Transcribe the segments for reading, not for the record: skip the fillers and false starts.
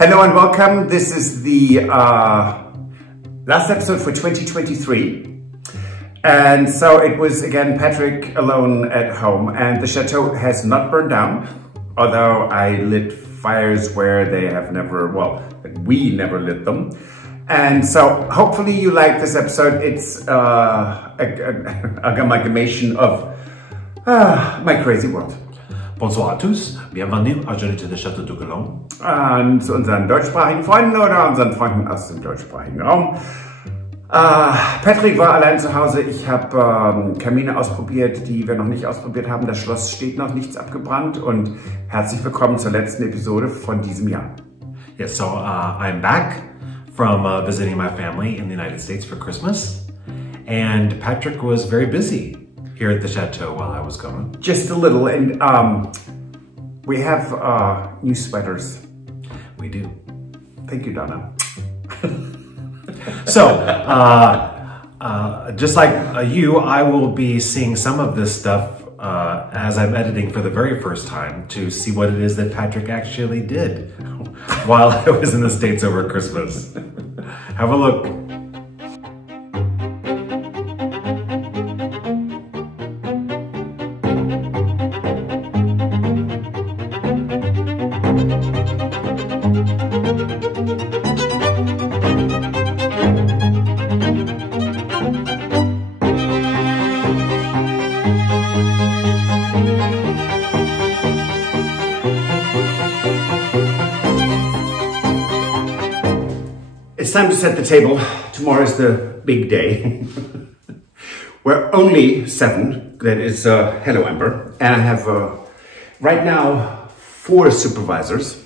Hello and welcome. This is the last episode for 2023. And so it was again Patrick alone at home, and the chateau has not burned down, although I lit fires where they have never, well, we never lit them. And so hopefully you like this episode. It's an amalgamation of my crazy world. Bonsoir à tous, bienvenue à Journey to the Château de Cologne. Und zu unseren deutschsprachigen Freunden oder unseren Freunden aus dem deutschsprachigen Raum. Patrick war allein zu Hause. Ich habe Kamine ausprobiert, die wir noch nicht ausprobiert haben. Das Schloss steht noch, nichts abgebrannt. Und herzlich willkommen zur letzten Episode von diesem Jahr. Yes, so I'm back from visiting my family in the United States for Christmas. And Patrick was very busy here at the Chateau while I was gone. Just a little, and we have new sweaters. We do. Thank you, Donna. So, just like you, I will be seeing some of this stuff as I'm editing for the very first time to see what it is that Patrick actually did while I was in the States over Christmas. Have a look. It's time to set the table. Tomorrow is the big day. We're only 7. That is hello, Amber. And I have right now 4 supervisors.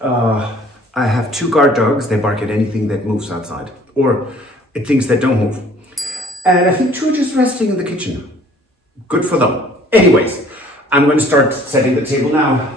I have 2 guard dogs. They bark at anything that moves outside or at things that don't move. And I think 2 are just resting in the kitchen. Good for them. Anyways, I'm going to start setting the table now.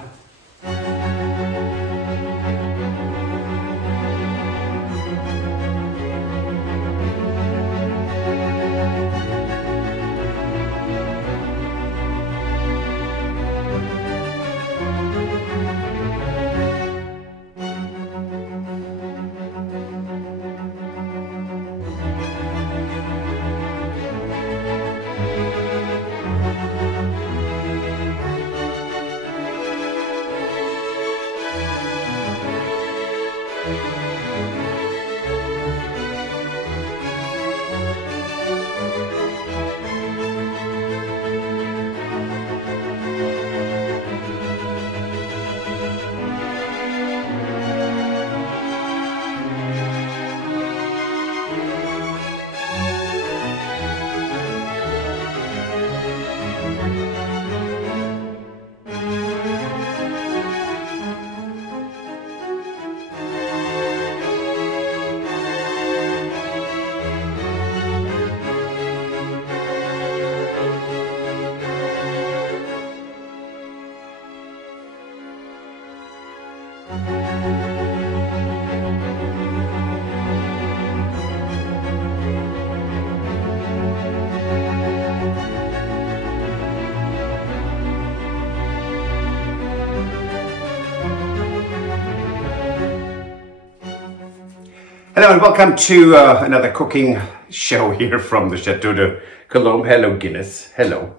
Hello and welcome to another cooking show here from the Chateau de Cologne. Hello, Guinness. Hello.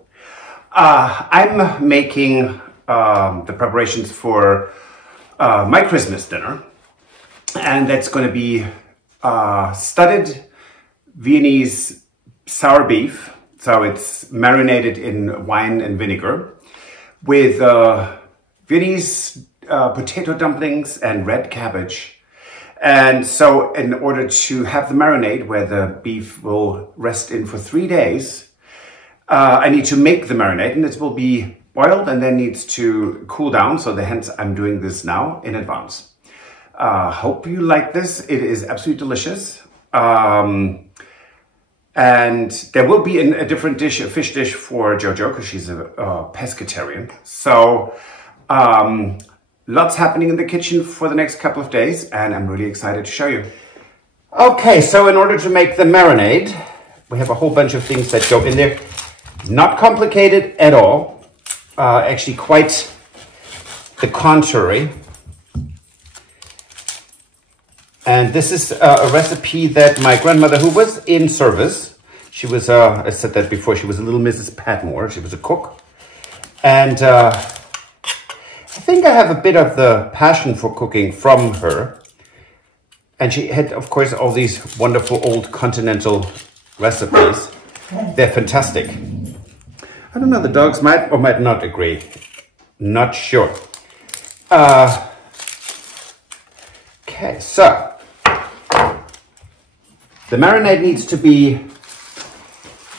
I'm making the preparations for my Christmas dinner, and that's going to be studded Viennese sour beef. So it's marinated in wine and vinegar with Viennese potato dumplings and red cabbage. And so in order to have the marinade where the beef will rest in for 3 days, I need to make the marinade, and it will be boiled and then needs to cool down. So hence I'm doing this now in advance. Hope you like this. It is absolutely delicious. And there will be a different dish, a fish dish for Jojo, because she's a pescatarian. So lots happening in the kitchen for the next couple of days, and I'm really excited to show you. Okay, so in order to make the marinade, we have a whole bunch of things that go in there. Not complicated at all. Actually quite the contrary. And this is a recipe that my grandmother, who was in service, she was, I said that before, she was a little Mrs. Patmore. She was a cook. And I think I have a bit of the passion for cooking from her. And she had, of course, all these wonderful old continental recipes. They're fantastic. I don't know, the dogs might or might not agree. Not sure. Okay, so the marinade needs to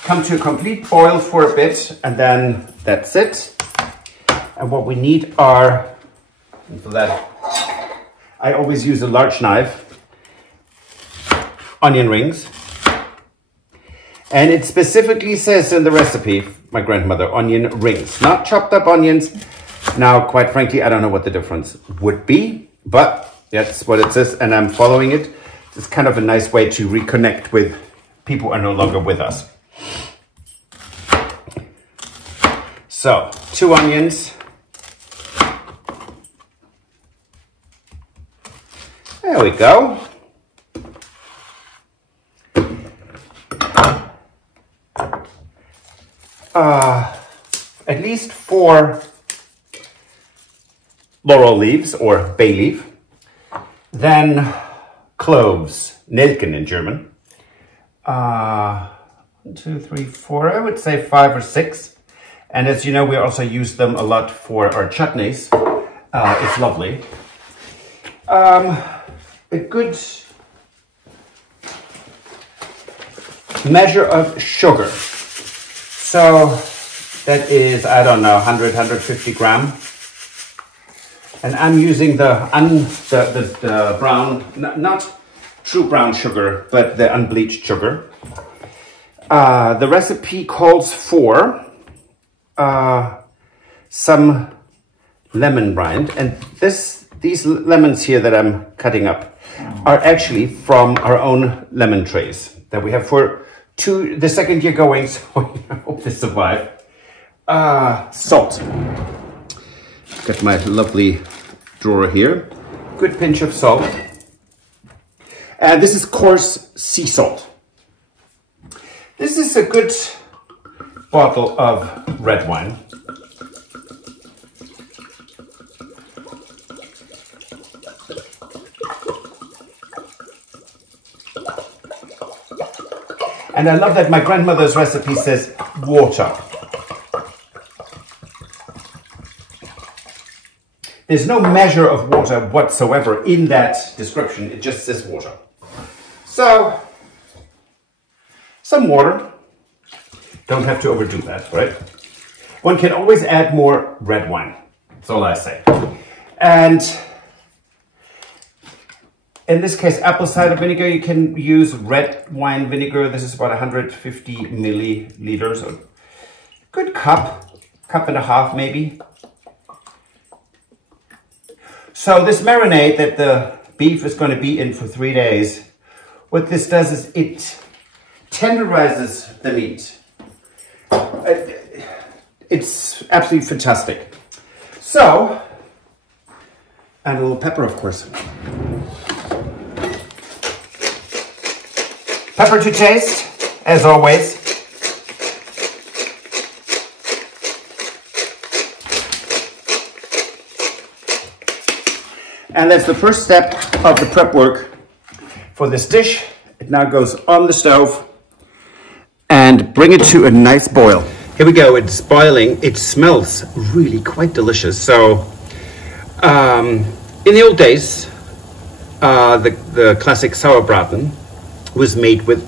come to a complete boil for a bit, and then that's it. And what we need are, and for that, I always use a large knife, onion rings. And it specifically says in the recipe, my grandmother, onion rings, not chopped up onions. Now, quite frankly, I don't know what the difference would be, but that's what it says, and I'm following it. It's kind of a nice way to reconnect with people who are no longer with us. So, 2 onions. There we go. At least 4 laurel leaves or bay leaf. Then cloves, Nelken in German. 1, 2, 3, 4, I would say 5 or 6. And as you know, we also use them a lot for our chutneys. It's lovely. A good measure of sugar. So that is, I don't know, 100, 150 gram. And I'm using the brown, not true brown sugar, but the unbleached sugar. The recipe calls for some lemon rind, and these lemons here that I'm cutting up are actually from our own lemon trays that we have for the second year going, so I hope they survive. Salt. Got my lovely drawer here. Good pinch of salt. And this is coarse sea salt. This is a good bottle of red wine. And I love that my grandmother's recipe says water. There's no measure of water whatsoever in that description. It just says water. So, some water. Don't have to overdo that, right? One can always add more red wine. That's all I say. And in this case, apple cider vinegar. You can use red wine vinegar. This is about 150 milliliters. A good cup and a half maybe. So this marinade that the beef is going to be in for 3 days, what this does is it tenderizes the meat. It's absolutely fantastic. So, and a little pepper, of course. Pepper to taste, as always. And that's the first step of the prep work for this dish. It now goes on the stove and bring it to a nice boil. Here we go, it's boiling. It smells really quite delicious. So in the old days, the classic Sauerbraten was made with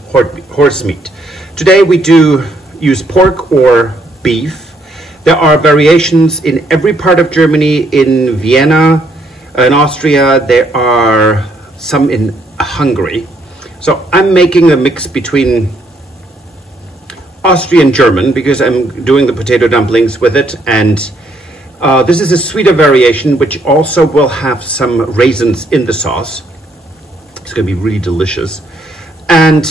horse meat. Today we do use pork or beef. There are variations in every part of Germany. In Vienna, in Austria, there are some in Hungary. So I'm making a mix between Austrian German because I'm doing the potato dumplings with it, and this is a sweeter variation which also will have some raisins in the sauce. It's going to be really delicious. And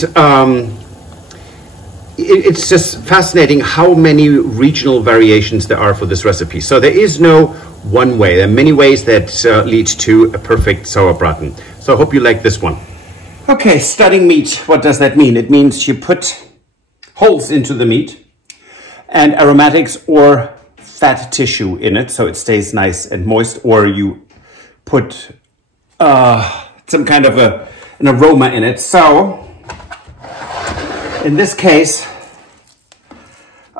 it's just fascinating how many regional variations there are for this recipe. So there is no one way. There are many ways that lead to a perfect Sauerbraten. So I hope you like this one. Okay, studding meat, what does that mean? It means you put holes into the meat and aromatics or fat tissue in it so it stays nice and moist, or you put some kind of an aroma in it. So in this case,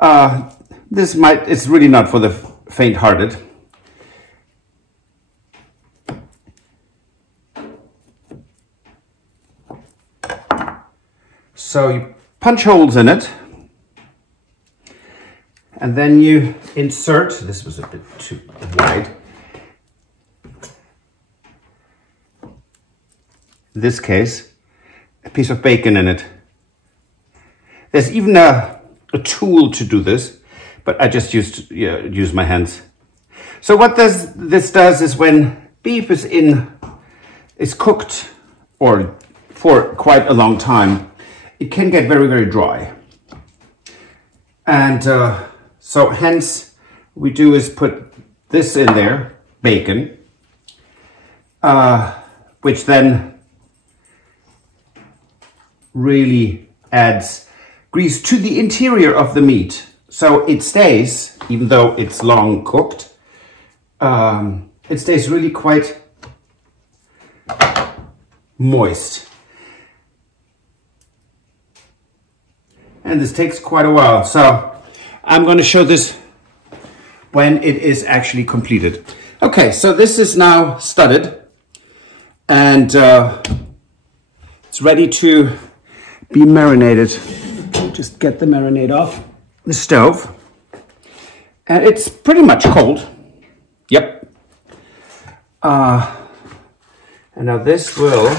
it's really not for the faint-hearted. So you punch holes in it, and then you insert, this was a bit too wide, in this case, a piece of bacon in it. There's even a tool to do this, but I just use my hands. So what this does is when beef is cooked or for quite a long time, it can get very, very dry. And so hence we do is put this in there, bacon, which then really adds grease to the interior of the meat. So it stays, even though it's long cooked, it stays really quite moist. And this takes quite a while. So I'm going to show this when it is actually completed. Okay, so this is now studded and it's ready to be marinated. Just get the marinade off the stove. And it's pretty much cold. Yep. And now this will...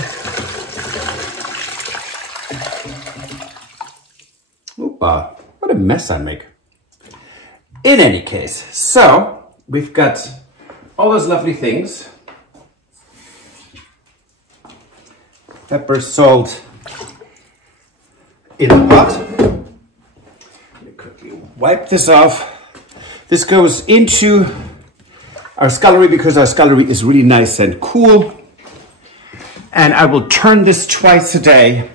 what a mess I make. In any case, so we've got all those lovely things. Pepper, salt in the pot. Let me quickly wipe this off. This goes into our scullery because our scullery is really nice and cool. And I will turn this twice a day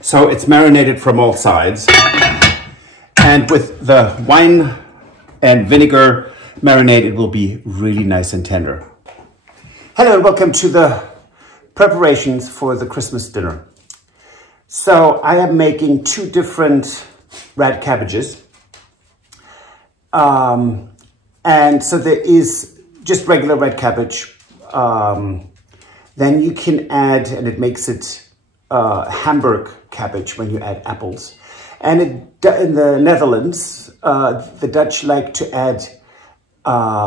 so it's marinated from all sides. And with the wine and vinegar marinade, it will be really nice and tender. Hello and welcome to the preparations for the Christmas dinner. So I am making two different red cabbages. And so there is just regular red cabbage. Then you can add, and it makes it Hamburg cabbage when you add apples. And in the Netherlands, the Dutch like to add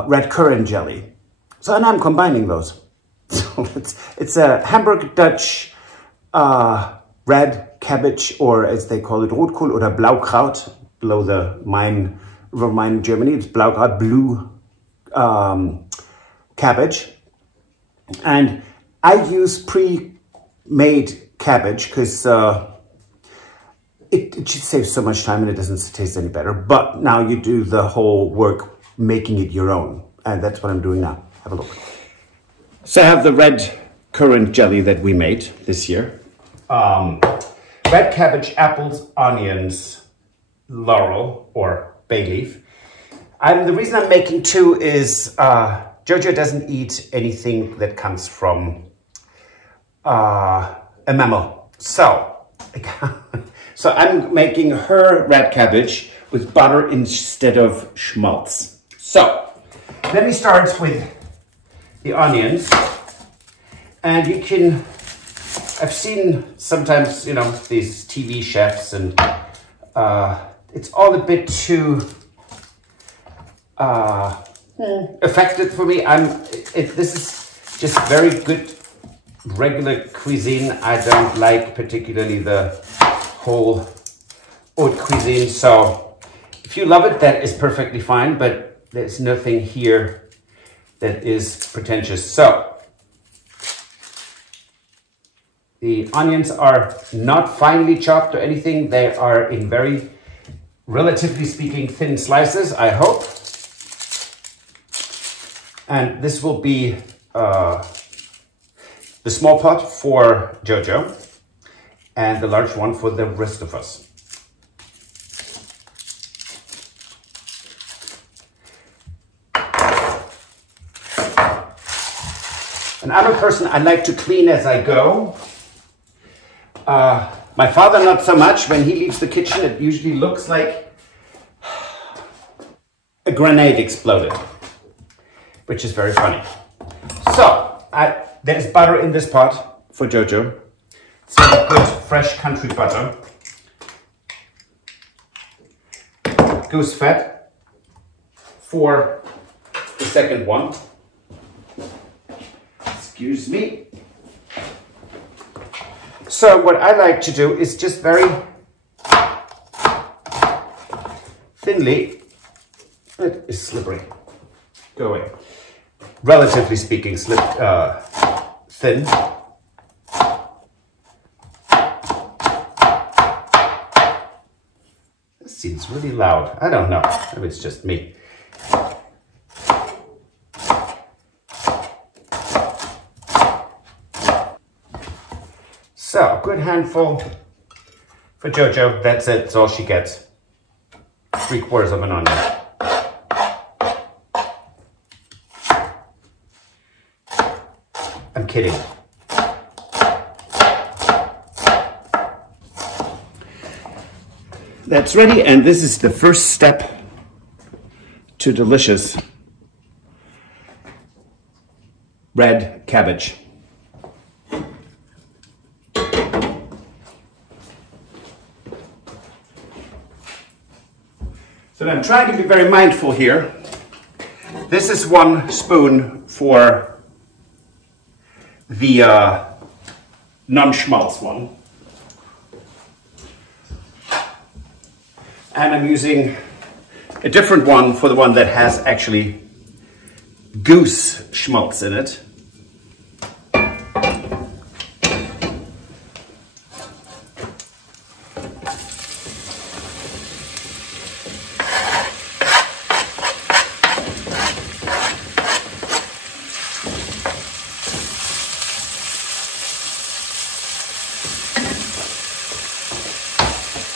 red currant jelly. So, and I'm combining those. So it's a Hamburg Dutch red cabbage, or as they call it, Rotkohl oder Blaukraut, below the River Main in Germany. It's Blaukraut, blue cabbage. And I use pre-made cabbage because it should save so much time and it doesn't taste any better. But now you do the whole work making it your own. And that's what I'm doing now. Have a look. So I have the red currant jelly that we made this year. Red cabbage, apples, onions, laurel or bay leaf. The reason I'm making two is Jojo doesn't eat anything that comes from a mammal. So I'm making her red cabbage with butter instead of schmaltz. So let me start with the onions. And you can, I've seen sometimes, you know, these TV chefs and it's all a bit too effective for me. This is just very good regular cuisine. I don't like particularly the whole haute cuisine. So if you love it, that is perfectly fine, but there's nothing here that is pretentious. So the onions are not finely chopped or anything. They are in very, relatively speaking, thin slices, I hope. And this will be the The small pot for Jojo and the large one for the rest of us. And I'm a person, I like to clean as I go. My father, not so much. When he leaves the kitchen, it usually looks like a grenade exploded, which is very funny. So, there's butter in this pot for Jojo. It's very good, fresh country butter. Goose fat for the second one. Excuse me. So what I like to do is just very thinly, it is slippery, go away. Relatively speaking, thin. This seems really loud. I don't know, maybe it's just me. So, a good handful for Jojo. That's it. That's all she gets. 3/4 of an onion. I'm kidding. That's ready, and this is the first step to delicious red cabbage. So I'm trying to be very mindful here. This is 1 spoon for the non-schmaltz one. And I'm using a different one for the one that has actually goose schmaltz in it.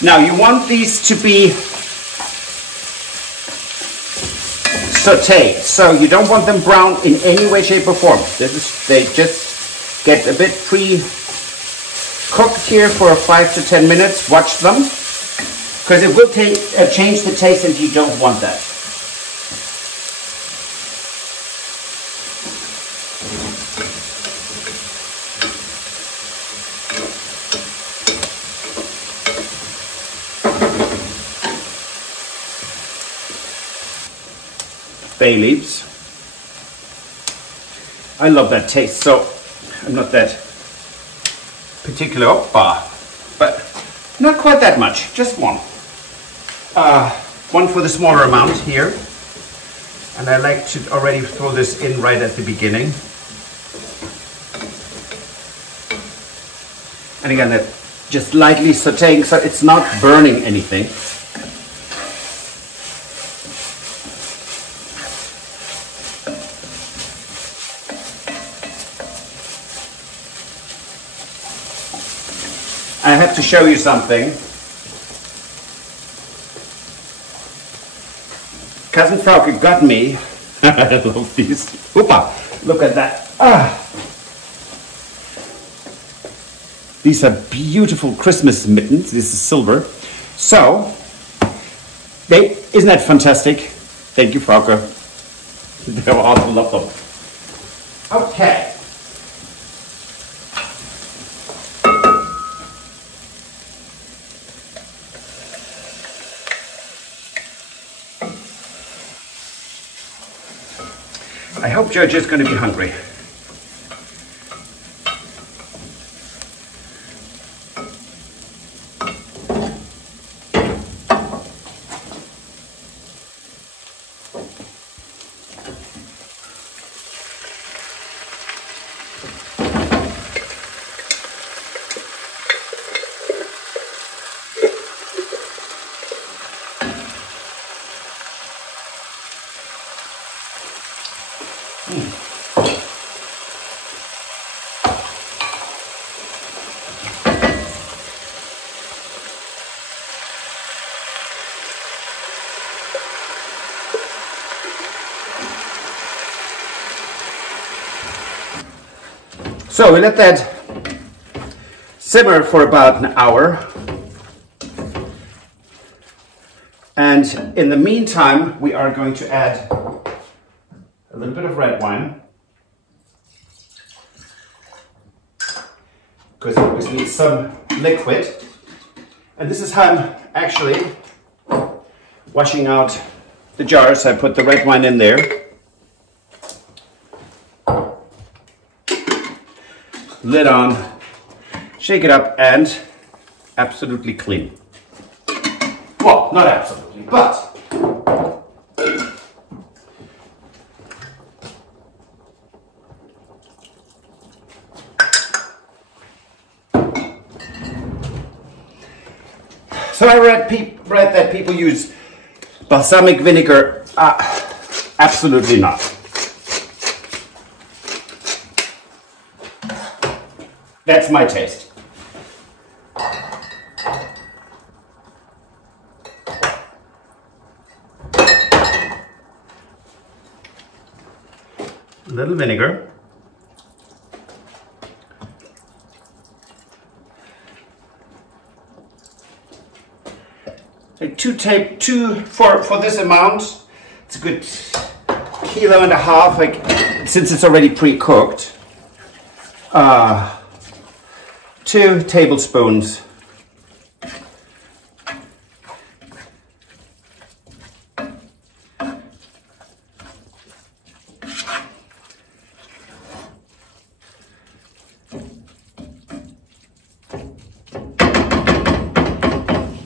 Now you want these to be sauteed, so you don't want them brown in any way, shape or form. They just get a bit pre-cooked here for 5 to 10 minutes. Watch them, because it will change the taste and you don't want that. Bay leaves. I love that taste, so I'm not that particular, but not quite that much, just one. One for the smaller amount here, and I like to already throw this in right at the beginning. And again, that just lightly sauteing, so it's not burning anything. I have to show you something. Cousin Frauke got me. I love these. Oopa! Look at that. These are beautiful Christmas mittens. This is silver. So, isn't that fantastic? Thank you, Frauke. They're awesome. Love them. Okay. I hope Jojo's going to be hungry. So we let that simmer for about an hour. And in the meantime, we are going to add a little bit of red wine, because it always needs some liquid. And this is how I'm actually washing out the jars. I put the red wine in there, lid on, shake it up, and absolutely clean. Well, not absolutely, but so I read that people use balsamic vinegar. Absolutely not. That's my taste. A little vinegar. For this amount, it's a good 1.5 kilos, like, since it's already pre-cooked. 2 tablespoons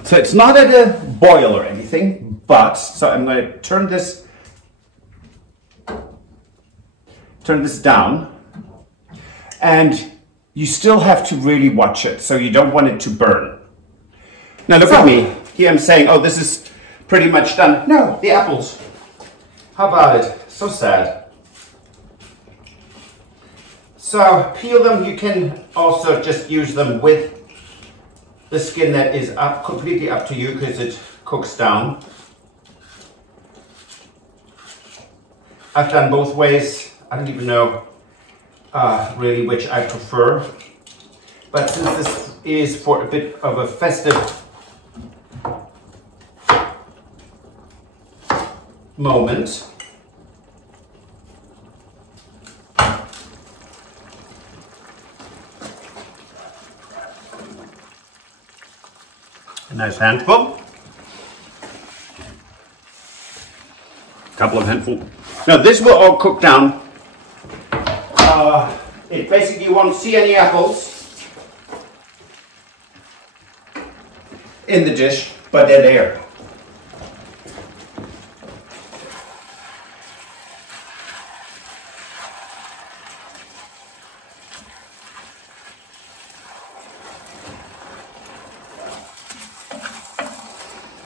so it's not at a boil or anything, but so I'm going to turn this down, and you still have to really watch it, so you don't want it to burn. Now look at me. Here I'm saying, oh, this is pretty much done. No, the apples. How about it? So sad. So peel them. You can also just use them with the skin. That is completely up to you, because it cooks down. I've done both ways. I don't even know really which I prefer, but since this is for a bit of a festive moment, a nice handful, couple of handfuls. Now this will all cook down. It basically, you won't see any apples in the dish, but they're there.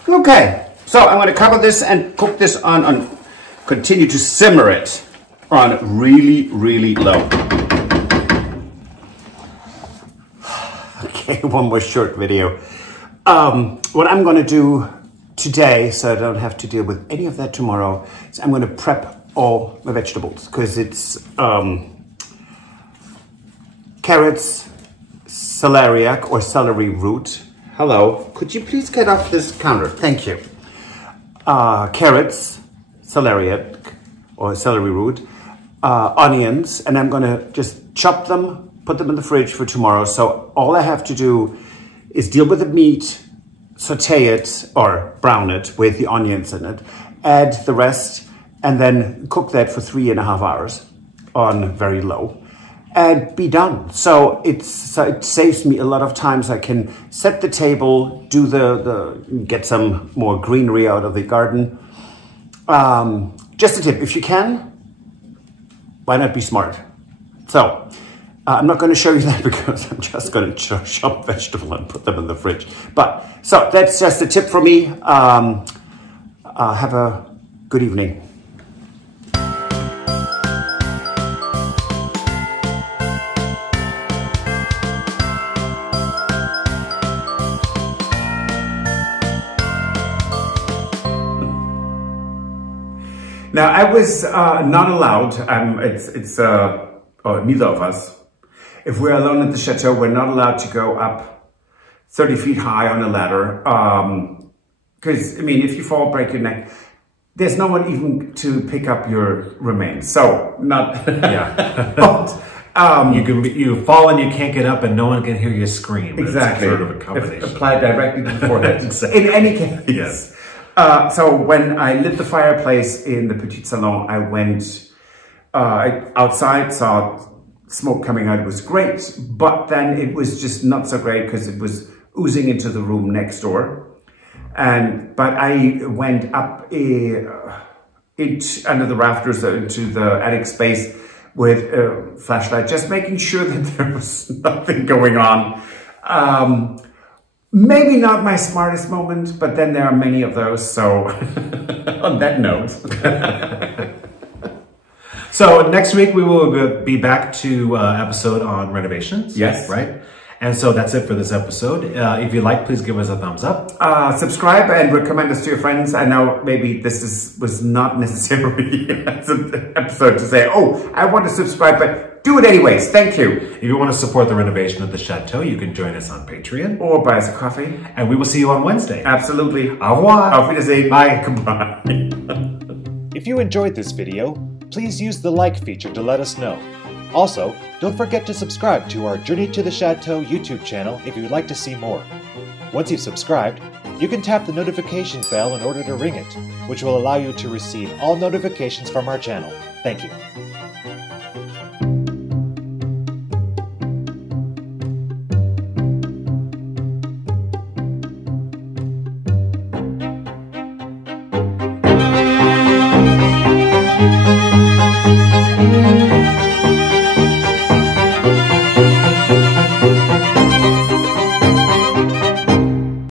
Okay, so I'm going to cover this and cook this on continue to simmer it on really, really low. Okay, one more short video. What I'm going to do today, so I don't have to deal with any of that tomorrow, is I'm going to prep all my vegetables, because it's carrots, celeriac or celery root. Hello, could you please get off this counter? Thank you. Carrots, celeriac or celery root, onions, and I'm going to just chop them, put them in the fridge for tomorrow. So all I have to do is deal with the meat, saute it or brown it with the onions in it, add the rest, and then cook that for 3.5 hours on very low, and be done. So it saves me a lot of time. So I can set the table, do get some more greenery out of the garden. Just a tip, if you can, why not be smart? So I'm not going to show you that, because I'm just going to chop vegetable and put them in the fridge. But so that's just a tip for me. Have a good evening. Now, I was not allowed, neither of us, if we're alone at the chateau, we're not allowed to go up 30 feet high on a ladder. Because, I mean, if you fall, break your neck, there's no one even to pick up your remains. So, not... Yeah. But, you fall and you can't get up and no one can hear you scream. Exactly. It's sort of a combination. Applied directly to the forehead. Exactly. In any case. Yes. So when I lit the fireplace in the Petit Salon, I went outside, saw smoke coming out. It was great, but then it was just not so great because it was oozing into the room next door. But I went up under the rafters into the attic space with a flashlight, just making sure that there was nothing going on. Maybe not my smartest moment, but then there are many of those, so on that note. So next week we will be back to episode on renovations. Yes. Right? And so that's it for this episode. If you like, please give us a thumbs up. Subscribe and recommend us to your friends. I know maybe this was not necessarily an episode to say, oh, I want to subscribe, but do it anyways. Thank you. If you want to support the renovation of the Chateau, you can join us on Patreon. Or buy us a coffee. And we will see you on Wednesday. Absolutely. Au revoir. Auf Wiedersehen. Bye. Goodbye. If you enjoyed this video, please use the like feature to let us know. Also, don't forget to subscribe to our Journey to the Chateau YouTube channel if you would like to see more. Once you've subscribed, you can tap the notification bell in order to ring it, which will allow you to receive all notifications from our channel. Thank you.